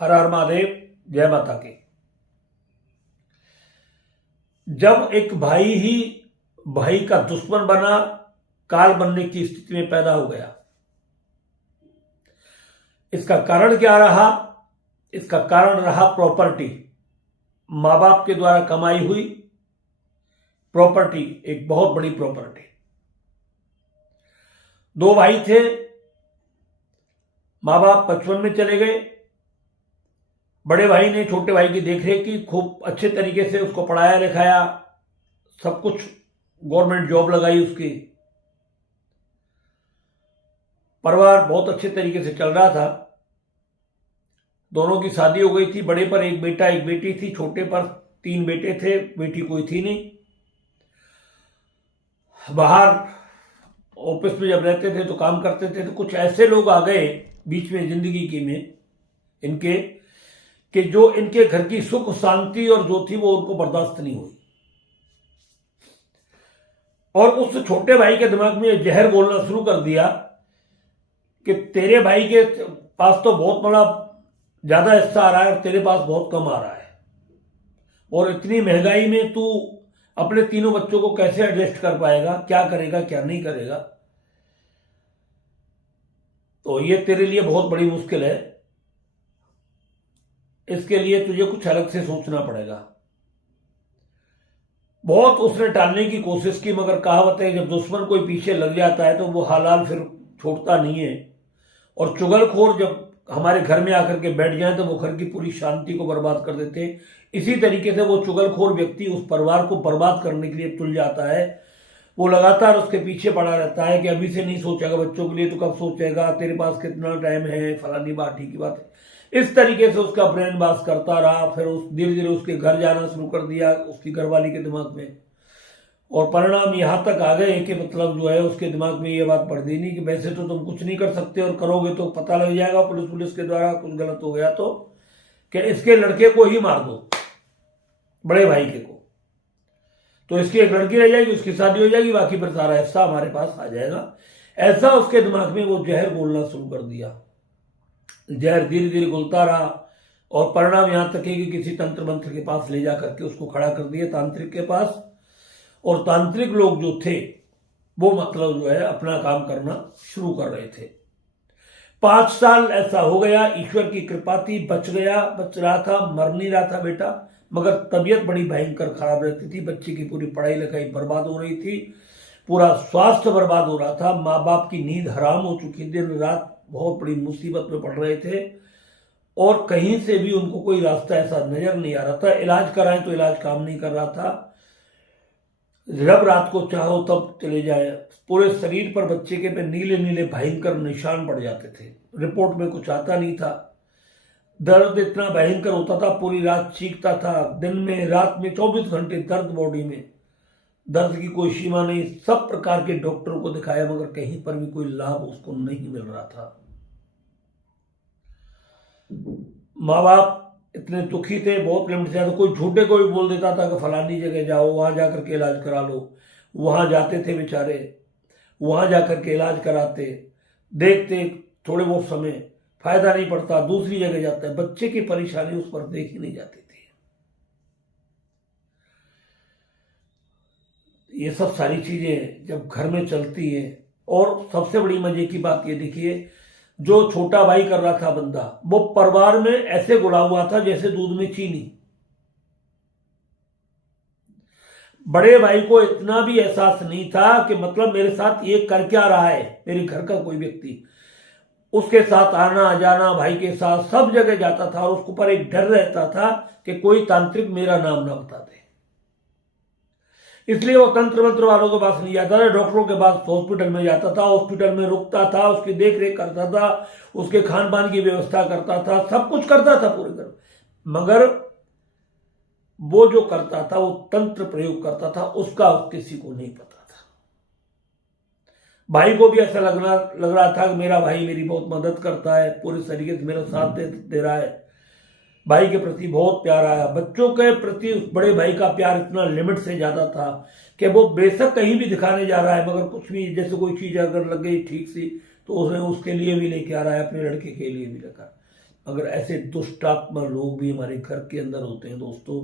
हर हर महादेव, जय माता की। जब एक भाई ही भाई का दुश्मन बना, काल बनने की स्थिति में पैदा हो गया, इसका कारण क्या रहा? इसका कारण रहा प्रॉपर्टी। मां बाप के द्वारा कमाई हुई प्रॉपर्टी, एक बहुत बड़ी प्रॉपर्टी। दो भाई थे, मां बाप बचपन में चले गए। बड़े भाई ने छोटे भाई की देखरेख की, खूब अच्छे तरीके से उसको पढ़ाया लिखाया, सब कुछ, गवर्नमेंट जॉब लगाई उसकी। परिवार बहुत अच्छे तरीके से चल रहा था। दोनों की शादी हो गई थी। बड़े पर एक बेटा एक बेटी थी, छोटे पर 3 बेटे थे, बेटी कोई थी नहीं। बाहर ऑफिस में जब रहते थे तो काम करते थे, तो कुछ ऐसे लोग आ गए बीच में जिंदगी की में इनके, कि जो इनके घर की सुख शांति और जो थी वो उनको बर्दाश्त नहीं हुई। और उस छोटे भाई के दिमाग में ये जहर बोलना शुरू कर दिया कि तेरे भाई के पास तो बहुत बड़ा ज्यादा हिस्सा आ रहा है और तेरे पास बहुत कम आ रहा है, और इतनी महंगाई में तू अपने तीनों बच्चों को कैसे एडजस्ट कर पाएगा, क्या करेगा क्या नहीं करेगा। तो ये तेरे लिए बहुत बड़ी मुश्किल है, इसके लिए तुझे कुछ अलग से सोचना पड़ेगा। बहुत उसने टालने की कोशिश की, मगर कहावत है जब दुश्मन कोई पीछे लग जाता है तो वो हालाल फिर छोड़ता नहीं है। और चुगलखोर जब हमारे घर में आकर के बैठ जाए तो वो घर की पूरी शांति को बर्बाद कर देते हैं। इसी तरीके से वो चुगलखोर व्यक्ति उस परिवार को बर्बाद करने के लिए तुल जाता है। वो लगातार उसके पीछे पड़ा रहता है कि अभी से नहीं सोचेगा बच्चों के लिए तो कब सोचेगा, तेरे पास कितना टाइम है, फलानी बात ठीक की बात है। इस तरीके से उसका ब्रेन वॉश करता रहा। फिर उस धीरे धीरे उसके घर जाना शुरू कर दिया उसकी घरवाली के दिमाग में, और परिणाम यहां तक आ गए कि मतलब जो है उसके दिमाग में ये बात पड़ दी नहीं कि वैसे तो तुम कुछ नहीं कर सकते, और करोगे तो पता लग जाएगा पुलिस के द्वारा, कुछ गलत हो गया तो कि इसके लड़के को ही मार दो, बड़े भाई के को, तो इसकी एक लड़की रह जाएगी, उसकी शादी हो जाएगी, बाकी फिर सारा हिस्सा हमारे पास आ जाएगा। ऐसा उसके दिमाग में वो जहर घोलना शुरू कर दिया। जहर धीरे धीरे घुलता रहा, और परिणाम यहां तक है कि किसी तंत्र मंत्र के पास ले जाकर के उसको खड़ा कर दिया, तांत्रिक के पास। और तांत्रिक लोग जो थे वो मतलब जो है अपना काम करना शुरू कर रहे थे। 5 साल ऐसा हो गया, ईश्वर की कृपा थी, बच गया, बच रहा था, मर नहीं रहा था बेटा, मगर तबीयत बड़ी भयंकर खराब रहती थी। बच्चे की पूरी पढ़ाई लिखाई बर्बाद हो रही थी, पूरा स्वास्थ्य बर्बाद हो रहा था, माँ बाप की नींद हराम हो चुकी, दिन रात बहुत बड़ी मुसीबत में पड़ रहे थे, और कहीं से भी उनको कोई रास्ता ऐसा नजर नहीं आ रहा था। इलाज कराएं तो इलाज काम नहीं कर रहा था। जब रात को चाहो तब चले जाए, पूरे शरीर पर बच्चे के पे नीले नीले भयंकर निशान पड़ जाते थे। रिपोर्ट में कुछ आता नहीं था। दर्द इतना भयंकर होता था, पूरी रात चीखता था, दिन में रात में 24 घंटे दर्द बॉडी में, दर्द की कोई सीमा नहीं। सब प्रकार के डॉक्टरों को दिखाया, मगर कहीं पर भी कोई लाभ उसको नहीं मिल रहा था। माँ बाप इतने दुखी थे, बहुत लिमिट से, तो कोई झूठे को भी बोल देता था कि फलानी जगह जाओ, वहां जाकर के इलाज करा लो। वहां जाते थे बेचारे, वहां जाकर के इलाज कराते, देखते थोड़े बहुत समय, फायदा नहीं पड़ता, दूसरी जगह जाता है। बच्चे की परेशानी उस पर देखी नहीं जाती थी। ये सब सारी चीजें जब घर में चलती है, और सबसे बड़ी मजे की बात ये देखिए, जो छोटा भाई कर रहा था बंदा, वो परिवार में ऐसे घुला हुआ था जैसे दूध में चीनी। बड़े भाई को इतना भी एहसास नहीं था कि मतलब मेरे साथ ये कर क्या रहा है, मेरे घर का कोई व्यक्ति। उसके साथ आना जाना, भाई के साथ सब जगह जाता था, और उसके ऊपर एक डर रहता था कि कोई तांत्रिक मेरा नाम ना बता दे। इसलिए वो तंत्र मंत्र वालों के पास नहीं जाता था, डॉक्टरों के पास, हॉस्पिटल में जाता था, हॉस्पिटल में रुकता था, उसकी देख रेख करता था, उसके खान पान की व्यवस्था करता था, सब कुछ करता था पूरे घर। मगर वो जो करता था, वो तंत्र प्रयोग करता था, उसका किसी को नहीं पता था। भाई को भी ऐसा लग रहा था कि मेरा भाई मेरी बहुत मदद करता है, पूरे तरीके से मेरा साथ दे रहा है, भाई के प्रति बहुत प्यार आया। बच्चों के प्रति उस बड़े भाई का प्यार इतना लिमिट से ज्यादा था कि वो बेशक कहीं भी दिखाने जा रहा है, मगर कुछ भी, जैसे कोई चीज अगर लग गई ठीक सी, तो उसने उसके लिए भी लेके आ रहा है, अपने लड़के के लिए भी लेकर। मगर ऐसे दुष्टात्मा लोग भी हमारे घर के अंदर होते हैं दोस्तों,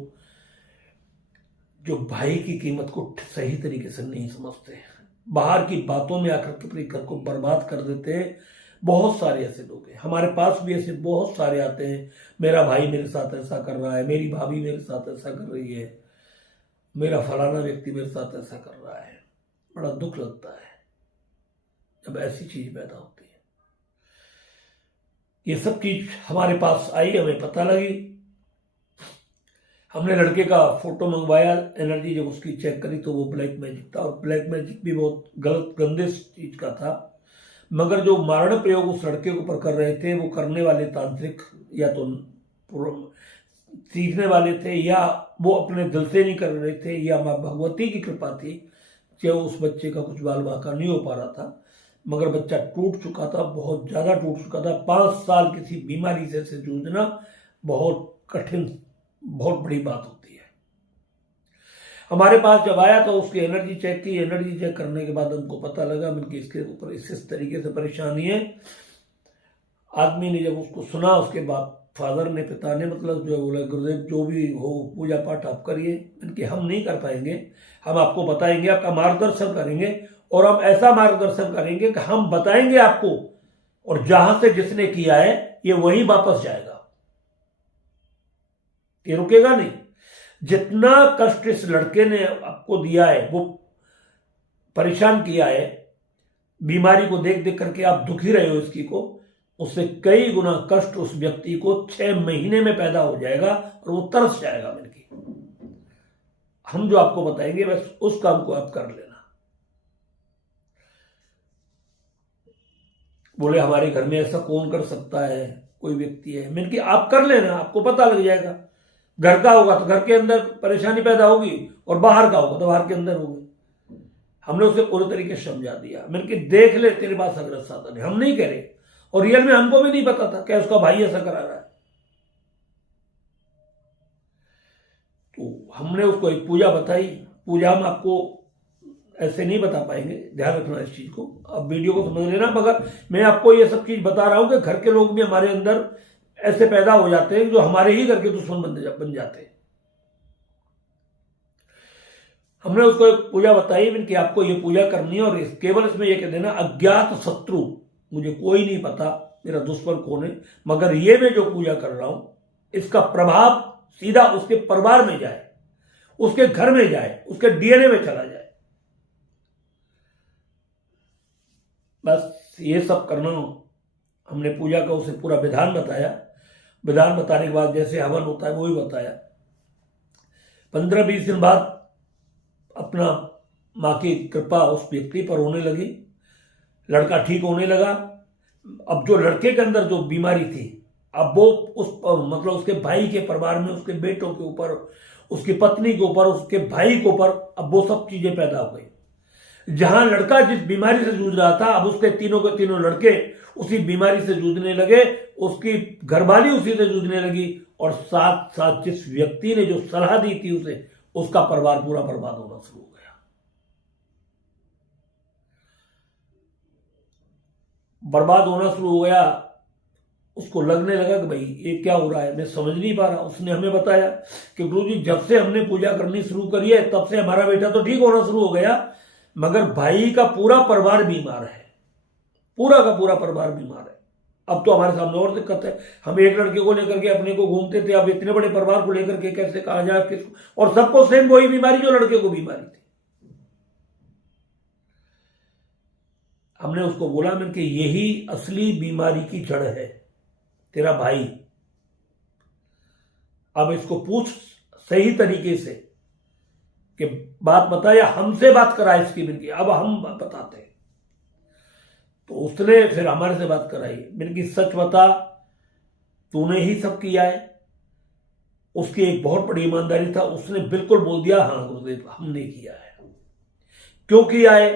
जो भाई की कीमत को सही तरीके से नहीं समझते हैं, बाहर की बातों में आकर अपने घर को बर्बाद कर देते हैं। बहुत सारे ऐसे लोग हैं, हमारे पास भी ऐसे बहुत सारे आते हैं, मेरा भाई मेरे साथ ऐसा कर रहा है, मेरी भाभी मेरे साथ ऐसा कर रही है, मेरा फलाना व्यक्ति मेरे साथ ऐसा कर रहा है। बड़ा दुख लगता है जब ऐसी चीज पैदा होती है। ये सब चीज हमारे पास आई, हमें पता लगी, हमने लड़के का फोटो मंगवाया, एनर्जी जब उसकी चेक करी तो वो ब्लैक मैजिक था, और ब्लैक मैजिक भी बहुत गलत गंदे चीज का था। मगर जो मारण प्रयोग उस लड़के के ऊपर कर रहे थे वो करने वाले तांत्रिक या तो सीखने वाले थे, या वो अपने दिल से नहीं कर रहे थे, या माँ भगवती की कृपा थी कि उस बच्चे का कुछ बाल बाका नहीं हो पा रहा था। मगर बच्चा टूट चुका था, बहुत ज्यादा टूट चुका था। 5 साल किसी बीमारी से जूझना बहुत कठिन, बहुत बड़ी बात होती है। हमारे पास जब आया तो उसकी एनर्जी चेक की, एनर्जी चेक करने के बाद हमको पता लगा कि इसके ऊपर इस तरीके से परेशानी है। आदमी ने जब उसको सुना, उसके बाद फादर ने, पिता ने मतलब जो बोला, गुरुदेव जो भी हो पूजा पाठ आप करिए, इनके हम नहीं कर पाएंगे, हम आपको बताएंगे, आपका मार्गदर्शन करेंगे, और हम ऐसा मार्गदर्शन करेंगे कि हम बताएंगे आपको, और जहां से जिसने किया है ये वही वापस जाएगा, ये रुकेगा नहीं। जितना कष्ट इस लड़के ने आपको दिया है, वो परेशान किया है, बीमारी को देख देख करके आप दुखी रहे हो इसकी को, उससे कई गुना कष्ट उस व्यक्ति को 6 महीने में पैदा हो जाएगा और वो तरस जाएगा मेरे की। हम जो आपको बताएंगे बस उस काम को आप कर लेना। बोले हमारे घर में ऐसा कौन कर सकता है, कोई व्यक्ति है? मैंने कि आप कर लेना, आपको पता लग जाएगा। घर का होगा तो घर के अंदर परेशानी पैदा होगी, और बाहर का होगा तो बाहर के अंदर होगी। हमने उसे पूरे तरीके से समझा दिया। मैंने कि देख ले तेरे पास अग्रत साधन है, हम नहीं कह रहे, और रियल में हमको भी नहीं पता था क्या उसका भाई ऐसा करा रहा है। तो हमने उसको एक पूजा बताई। पूजा हम आपको ऐसे नहीं बता पाएंगे, ध्यान रखना इस चीज को, अब वीडियो को समझ लेना। मगर मैं आपको ये सब चीज बता रहा हूं कि घर के लोग भी हमारे अंदर ऐसे पैदा हो जाते हैं जो हमारे ही घर के दुश्मन बन जाते हैं। हमने उसको एक पूजा बताई कि आपको ये पूजा करनी है, और केवल इसमें यह कह देना अज्ञात शत्रु, मुझे कोई नहीं पता मेरा दुश्मन कौन है, मगर ये मैं जो पूजा कर रहा हूं इसका प्रभाव सीधा उसके परिवार में जाए, उसके घर में जाए, उसके डीएनए में चला जाए। बस ये सब करना। हमने पूजा का उसे पूरा विधान बताया। विधान बताने के बाद जैसे हवन होता है वो ही बताया। 15-20 दिन बाद अपना मां की कृपा उस व्यक्ति पर होने लगी, लड़का ठीक होने लगा। अब जो लड़के के अंदर जो बीमारी थी, अब वो उस मतलब उसके भाई के परिवार में, उसके बेटों के ऊपर, उसकी पत्नी के ऊपर, उसके भाई के ऊपर, अब वो सब चीजें पैदा हो गई। जहां लड़का जिस बीमारी से जूझ रहा था, अब उसके तीनों के तीनों लड़के उसी बीमारी से जूझने लगे, उसकी घरवाली उसी से जूझने लगी, और साथ साथ जिस व्यक्ति ने जो सलाह दी थी उसे, उसका परिवार पूरा बर्बाद होना शुरू हो गया। बर्बाद होना शुरू हो गया। उसको लगने लगा कि भाई ये क्या हो रहा है, मैं समझ नहीं पा रहा। उसने हमें बताया कि गुरुजी जब से हमने पूजा करनी शुरू करी है तब से हमारा बेटा तो ठीक होना शुरू हो गया, मगर भाई का पूरा परिवार बीमार है, पूरा का पूरा परिवार बीमार है। अब तो हमारे सामने और दिक्कत है। हम एक लड़के को लेकर के अपने को घूमते थे, अब इतने बड़े परिवार को लेकर के कैसे कहा जाए किसको, और सबको सेम वही बीमारी जो लड़के को बीमारी थी। हमने उसको बोला मैं कि यही असली बीमारी की जड़ है, तेरा भाई। अब इसको पूछ सही तरीके से कि बात बता, या हमसे बात करा इसकी मिलकी, अब हम बताते हैं। तो उसने फिर हमारे से बात कराई। मैंने कि सच बता, तूने ही सब किया है? उसकी एक बहुत बड़ी ईमानदारी था, उसने बिल्कुल बोल दिया हाँ गुरुदेव हमने किया है। क्यों किया है?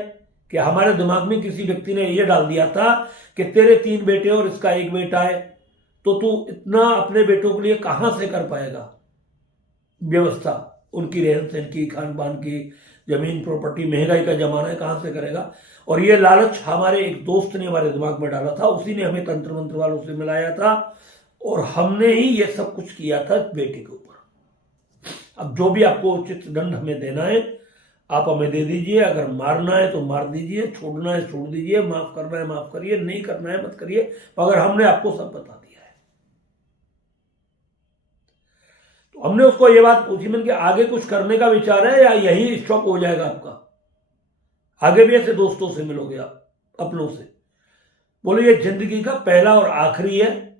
कि हमारे दिमाग में किसी व्यक्ति ने यह डाल दिया था कि तेरे 3 बेटे और इसका 1 बेटा है, तो तू इतना अपने बेटों के लिए कहां से कर पाएगा व्यवस्था, उनकी रहन सहन की, खान पान की, जमीन प्रॉपर्टी, महंगाई का जमाना है, कहां से करेगा? और ये लालच हमारे एक दोस्त ने हमारे दिमाग में डाला था, उसी ने हमें तंत्र मंत्र वालों से मिलाया था, और हमने ही ये सब कुछ किया था बेटे के ऊपर। अब जो भी आपको उचित दंड हमें देना है आप हमें दे दीजिए, अगर मारना है तो मार दीजिए, छोड़ना है छोड़ दीजिए, माफ करना है माफ करिए, नहीं करना है मत करिए, मगर हमने आपको सब बता दिया है। तो हमने उसको ये बात पूछी, मैंने कि आगे कुछ करने का विचार है या यही स्टॉप हो जाएगा आपका, आगे भी ऐसे दोस्तों से मिलोगे आप, अपनों से? बोले ये जिंदगी का पहला और आखिरी है,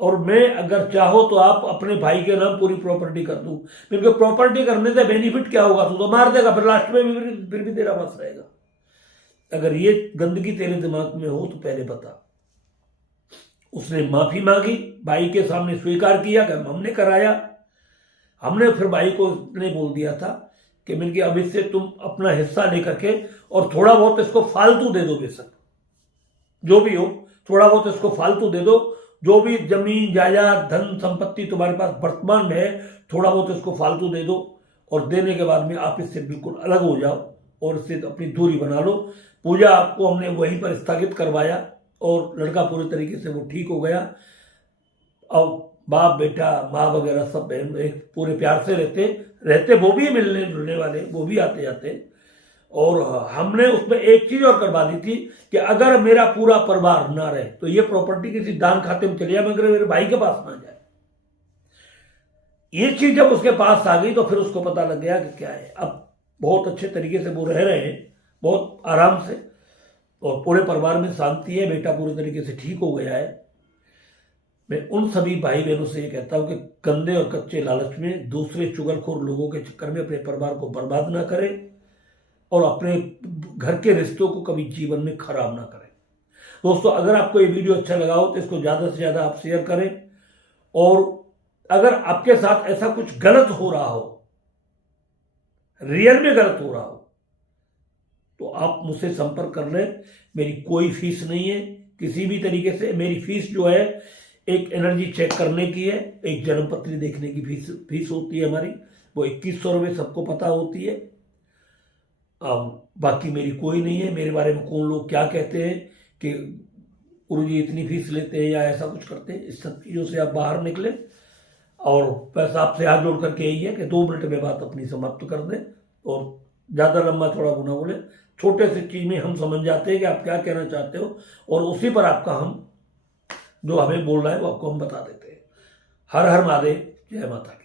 और मैं अगर चाहो तो आप अपने भाई के नाम पूरी प्रॉपर्टी कर दूं। क्योंकि प्रॉपर्टी करने से बेनिफिट क्या होगा? तू तो मार देगा, फिर लास्ट में फिर भी तेरा बस रहेगा। अगर ये गंदगी तेरे दिमाग में हो तो पहले बता। उसने माफी मांगी, भाई के सामने स्वीकार किया कि हमने कराया। हमने फिर भाई को ने बोल दिया था कि मैंने अब इससे तुम अपना हिस्सा लेकर के और थोड़ा बहुत इसको फालतू दे दो, बेशक जो भी हो थोड़ा बहुत इसको फालतू दे दो, जो भी जमीन जायदाद धन संपत्ति तुम्हारे पास वर्तमान में है थोड़ा बहुत इसको फालतू दे दो, और देने के बाद में आप इससे बिल्कुल अलग हो जाओ और इससे अपनी दूरी बना लो। पूजा आपको हमने वहीं पर स्थगित करवाया और लड़का पूरी तरीके से वो ठीक हो गया। अब बाप बेटा माँ वगैरह सब बहन पूरे प्यार से रहते वो भी मिलने जुलने वाले, वो भी आते जाते। और हमने उसमें एक चीज और करवा दी थी कि अगर मेरा पूरा परिवार ना रहे तो ये प्रॉपर्टी किसी दान खाते में चली जाए, मगर मेरे भाई के पास ना जाए। ये चीज जब उसके पास आ गई तो फिर उसको पता लग गया कि क्या है। अब बहुत अच्छे तरीके से वो रह रहे हैं, बहुत आराम से, और पूरे परिवार में शांति है, बेटा पूरी तरीके से ठीक हो गया है। मैं उन सभी भाई बहनों से ये कहता हूं कि गंदे और कच्चे लालच में दूसरे चुगलखोर लोगों के चक्कर में अपने परिवार को बर्बाद ना करें और अपने घर के रिश्तों को कभी जीवन में खराब ना करें। दोस्तों अगर आपको ये वीडियो अच्छा लगा हो तो इसको ज़्यादा से ज़्यादा आप शेयर करें, और अगर आपके साथ ऐसा कुछ गलत हो रहा हो, रियल में गलत हो रहा हो, तो आप मुझसे संपर्क कर लें। मेरी कोई फीस नहीं है किसी भी तरीके से। मेरी फीस जो है एक एनर्जी चेक करने की है, एक जन्मपत्री देखने की फीस होती है हमारी, वो 2100 रुपये सबको पता होती है। बाकी मेरी कोई नहीं है। मेरे बारे में कौन लोग क्या कहते हैं कि गुरुजी इतनी फीस लेते हैं या ऐसा कुछ करते हैं, इस सब चीज़ों से आप बाहर निकलें। और बस आपसे हाथ जोड़ करके यही है कि 2 मिनट में बात अपनी समाप्त कर दें, और ज़्यादा लंबा थोड़ा बुना बोले, छोटे से चीज़ में हम समझ जाते हैं कि आप क्या कहना चाहते हो, और उसी पर आपका हम जो हमें बोल रहा है वो आपको हम बता देते हैं। हर हर महादेव, जय माता।